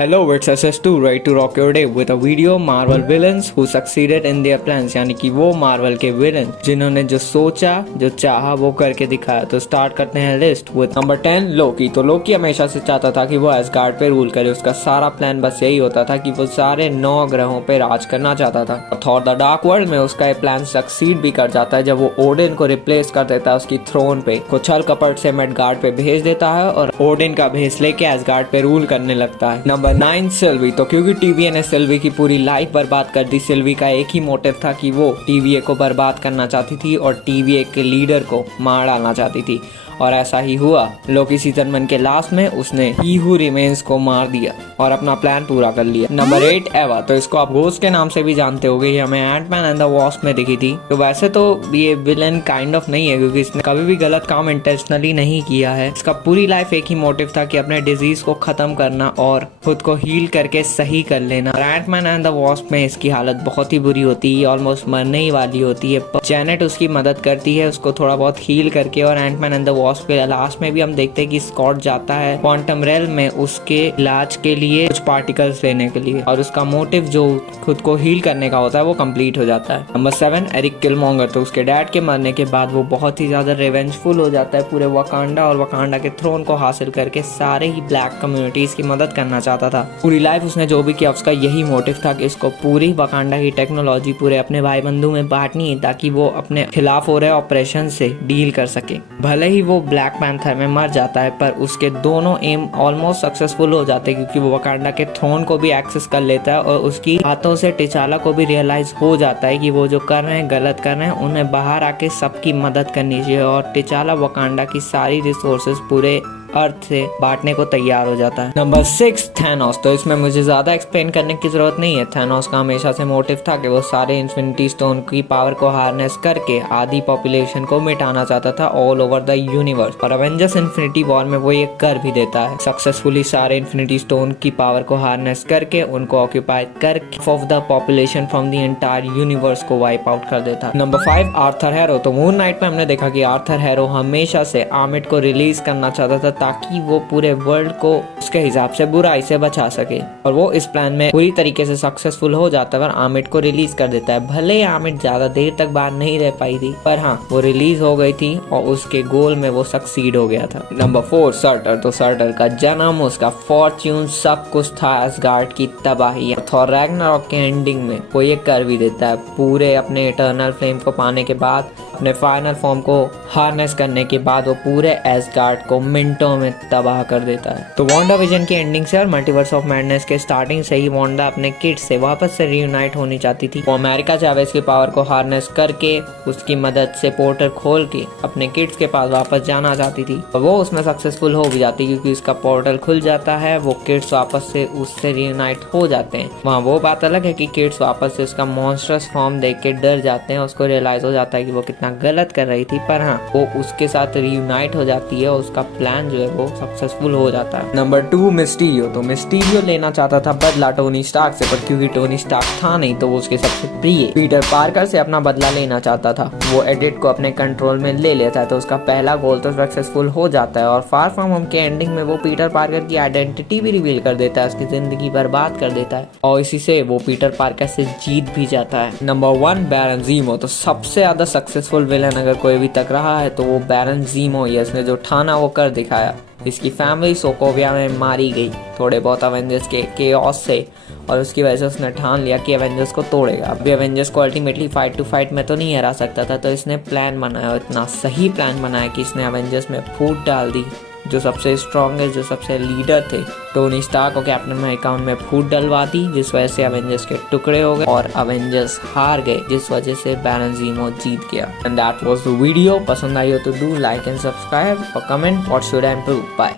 Hello, it's SS2 ready to rock your day with a video Marvel villains who succeeded in their plans। यानी कि वो Marvel के villain जिन्होंने जो सोचा जो चाहा वो करके दिखाया। तो स्टार्ट करते हैं लिस्ट विद नंबर 10 लोकी। तो लोकी हमेशा से चाहता था कि वो एसगार्ड पे रूल करे। उसका सारा प्लान बस यही होता था कि वो सारे 9 ग्रहों पे राज करना चाहता था। थॉर द डार्क वर्ल्ड में उसका ये प्लान सक्सीड भी कर जाता है जब वो ओडिन को रिप्लेस कर देता है उसकी थ्रोन पे। को छल कपट से मिडगार्ड पे भेज देता है और ओडिन का भेस लेके एसगार्ड पे रूल करने लगता है। नंबर 9 सिल्वी। तो क्योंकि टीवीए ने सिल्वी की पूरी लाइफ बर्बाद कर दी, सिल्वी का एक ही मोटिव था कि वो टीवीए को बर्बाद करना चाहती थी और टीवीए के लीडर को मार डालना चाहती थी। और ऐसा ही हुआ। लोकी सीजन 1 के लास्ट में उसने ही हू रिमेन्स को मार दिया और अपना प्लान पूरा कर लिया। नंबर 8 एवा। तो इसको आप घोस्ट के नाम से भी जानते होंगे। ये हमें एंटमैन एंड द वॉस्प में दिखी थी। तो वैसे तो ये विलन काइंड ऑफ नहीं है क्योंकि इसने कभी भी गलत काम इंटेंशनली नहीं किया है। इसका पूरी लाइफ एक ही मोटिव था कि अपने डिजीज को खत्म करना और खुद को हील करके सही कर लेना। एंटमैन एंड द वॉस्प में इसकी हालत बहुत ही बुरी होती है, ऑलमोस्ट मरने ही वाली होती है। जैनेट उसकी मदद करती है उसको थोड़ा बहुत हील करके। और एंटमैन एंड द वॉस्प के लास्ट में भी हम देखते हैं कि स्कॉट जाता है क्वांटम रेल्म में उसके इलाज के लिए कुछ पार्टिकल्स लेने के लिए और उसका मोटिव जो खुद को हील करने का होता है वो कंप्लीट हो जाता है। Number 7 Erik Killmonger. तो उसके डैड के मरने के बाद वो बहुत ही ज्यादा रिवेंजफुल हो जाता है। पूरे वकांडा और वकांडा के थ्रोन को हासिल करके सारे ही ब्लैक कम्युनिटीज की मदद करना चाहता था। पूरी लाइफ उसने जो भी किया उसका यही मोटिव था कि इसको पूरी वकांडा की टेक्नोलॉजी पूरे अपने भाई बंधु में बांटनी है ताकि वो अपने खिलाफ हो रहे ऑपरेशन से डील कर सके। भले ही वो ब्लैक पैंथर में मर जाता है पर उसके दोनों एम ऑलमोस्ट सक्सेसफुल हो जाते हैं क्योंकि वो वकांडा के थ्रोन को भी एक्सेस कर लेता है और उसकी बातों से टिचाला को भी रियलाइज हो जाता है कि वो जो कर रहे हैं गलत कर रहे हैं, उन्हें बाहर आके सबकी मदद करनी चाहिए। और टिचाला वकांडा की सारी रिसोर्सेज पूरे अर्थ से बांटने को तैयार हो जाता है। Number 6 Thanos. तो इसमें मुझे ज्यादा एक्सप्लेन करने की जरूरत नहीं है। थैनोस का हमेशा से मोटिव था कि वो सारे इन्फिनिटी स्टोन की पावर को हार्नेस करके आधी पॉपुलेशन को मिटाना चाहता था ऑल ओवर द यूनिवर्स। और अवेंजर्स इन्फिनिटी वॉर में वो ये कर भी देता है सक्सेसफुली। सारे इन्फिनिटी स्टोन की पावर को हार्नेस करके उनको ऑक्यूपाई करके of the population from the entire universe को वाइप आउट कर देता है। Number 5 Arthur harrow. तो मून नाइट में हमने देखा कि आर्थर हैरो हमेशा से आर्मिड को रिलीज करना चाहता था ताकि वो पूरे वर्ल्ड को उसके हिसाब से बुराई से बचा सके। और वो इस प्लान में पूरी तरीके से सक्सेसफुल हो जाता है और आर्मिड को रिलीज कर देता है। भले ही आर्मिड ज्यादा देर तक बाहर नहीं रह पाई थी पर हाँ वो रिलीज हो गई थी और उसके गोल में वो सक्सीड हो गया था। Number 4 shorter. तो सर्टर का जन्म, उसका फॉर्च्यून सब कुछ था एसगार्ड की तबाही। थॉर रैग्नारॉक के एंडिंग में वो ये कर भी देता है। पूरे अपने इटर्नल फ्लेम को पाने के बाद, अपने फाइनल फॉर्म को हार्नेस करने के बाद वो पूरे एसगार्ड को मिनटों में तबाह कर देता है। तो वांडा विजन की एंडिंग से और मल्टीवर्स ऑफ मैडनेस के स्टार्टिंग से ही वांडा अपने किड्स से वापस से रीयूनाइट होनी चाहती थी। वो अमेरिका चावेज की पावर को हार्नेस करके उसकी मदद से पोर्टल खोल के अपने किड्स के पास वापस जाना चाहती थी और वो उसमें सक्सेसफुल हो भी जाती क्योंकि उसका पोर्टल खुल जाता है। वो किड्स वापस से उससे रीयूनाइट हो जाते हैं। वहाँ वो बात अलग है कि किड्स वापस से उसका मॉन्स्टरस फॉर्म देख के डर जाते हैं। उसको रियलाइज हो जाता है कि वो कितना गलत कर रही थी पर हाँ वो उसके साथ रीयूनाइट हो जाती है और उसका प्लान जो है वो सक्सेसफुल हो जाता है। Number 2 Mysterio. तो मिस्टीरियो लेना चाहता था बदला टोनी स्टार्क से पर क्योंकि टोनी स्टार्क था नहीं तो वो उसके सबसे प्रिय पीटर पार्कर से अपना बदला लेना चाहता था। वो एडिट को अपने कंट्रोल में ले लेता है तो उसका पहला गोल तो सक्सेसफुल हो जाता है। और फार फ्रॉम होम के एंडिंग में वो पीटर पार्कर की आइडेंटिटी भी रिवील कर देता है, उसकी जिंदगी बर्बाद कर देता है और इसी से वो पीटर पार्कर से जीत भी जाता है। नंबर 1 बैरन ज़ीमो। तो सबसे ज्यादा सक्सेसफुल विलन अगर कोई भी तक रहा है तो वो बैरन ज़ीमो ही है। इसने जो ठाना वो कर दिखाया। इसकी फैमिली सोकोविया में मारी गई थोड़े बहुत अवेंजर्स के केओस से और उसकी वजह से उसने ठान लिया कि एवेंजर्स को तोड़ेगा। अभी एवेंजर्स को अल्टीमेटली फाइट टू फाइट में तो नहीं हरा सकता था तो इसने प्लान बनाया और इतना सही प्लान बनाया कि इसने एवेंजर्स में फूट डाल दी। जो सबसे स्ट्रॉन्गेस्ट जो सबसे लीडर थे टोनी स्टार्क और कैप्टन अमेरिका उनमें फूट डलवा दी जिस वजह से एवेंजर्स के टुकड़े हो गए और एवेंजर्स हार गए जिस वजह से बैरन ज़ीमो जीत गया। And that was the video. पसंद आई हो तो डू लाइक एंड सब्सक्राइब और comment what should I improve. Bye.